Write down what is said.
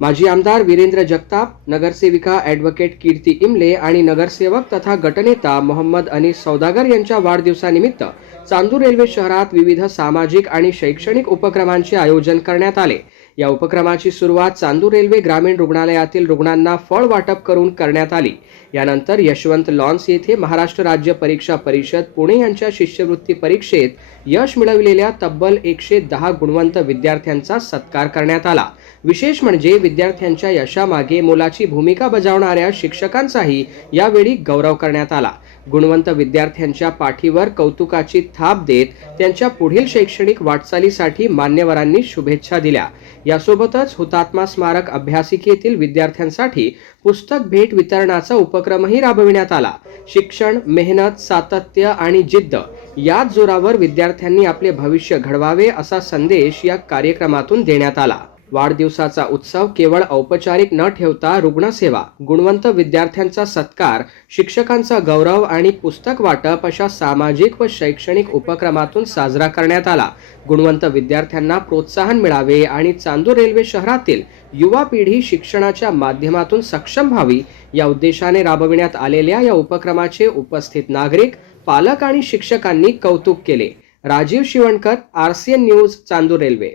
माजी आमदार वीरेंद्र जगताप, नगरसेविका ॲडव्होकेट कीर्ती इमले आणि नगरसेवक तथा गटनेता मोहम्मद अनीस सौदागर यांच्या वाढदिवसानिमित्त चांदूर रेल्वे शहरात विविध सामाजिक आणि शैक्षणिक उपक्रमांचे आयोजन करण्यात आले। या उपक्रमाची सुरुवात चांदूर रेल्वे ग्रामीण रुग्णालयातील रुग्णांना फळ वाटप करून करण्यात आली। यानंतर यशवंत लॉन्स येथे महाराष्ट्र राज्य परीक्षा परिषद पुणे यांच्या शिष्यवृत्ती परीक्षेत यश मिळविलेल्या तब्बल 110 गुणवंत विद्यार्थ्यांचा सत्कार करण्यात आला। विशेष म्हणजे विद्यार्थ्यांच्या यशामागे मोलाची भूमिका बजावणाऱ्या शिक्षकांचाही यावेळी गौरव करण्यात आला। गुणवंत विद्यार्थ्यांच्या पाठीवर कौतुकाची थाप देत त्यांच्या पुढील शैक्षणिक वाटचालीसाठी मान्यवरांनी शुभेच्छा दिल्या। यासोबतच हुतात्मा स्मारक अभ्यासिकेतील विद्यार्थ्यांसाठी पुस्तक भेट वितरणाचा उपक्रमही राबविण्यात आला। शिक्षण, मेहनत, सातत्य आणि जिद्द याच जोरावर विद्यार्थ्यांनी आपले भविष्य घडवावे असा संदेश या कार्यक्रमातून देण्यात आला। वाढदिवसाचा उत्सव केवळ औपचारिक न ठेवता रुग्णसेवा, गुणवंत विद्यार्थ्यांचा सत्कार, शिक्षकांचा गौरव आणि पुस्तक वाटप अशा सामाजिक व शैक्षणिक उपक्रमातून साजरा करण्यात आला। गुणवंत विद्यार्थ्यांना प्रोत्साहन मिळावे आणि चांदूर रेल्वे शहरातील युवा पिढी शिक्षणाच्या माध्यमातून सक्षम व्हावी या उद्देशाने राबविण्यात आलेल्या या उपक्रमाचे उपस्थित नागरिक, पालक आणि शिक्षकांनी कौतुक केले। Rajiv Shivankar, RCN news, Chandur railway.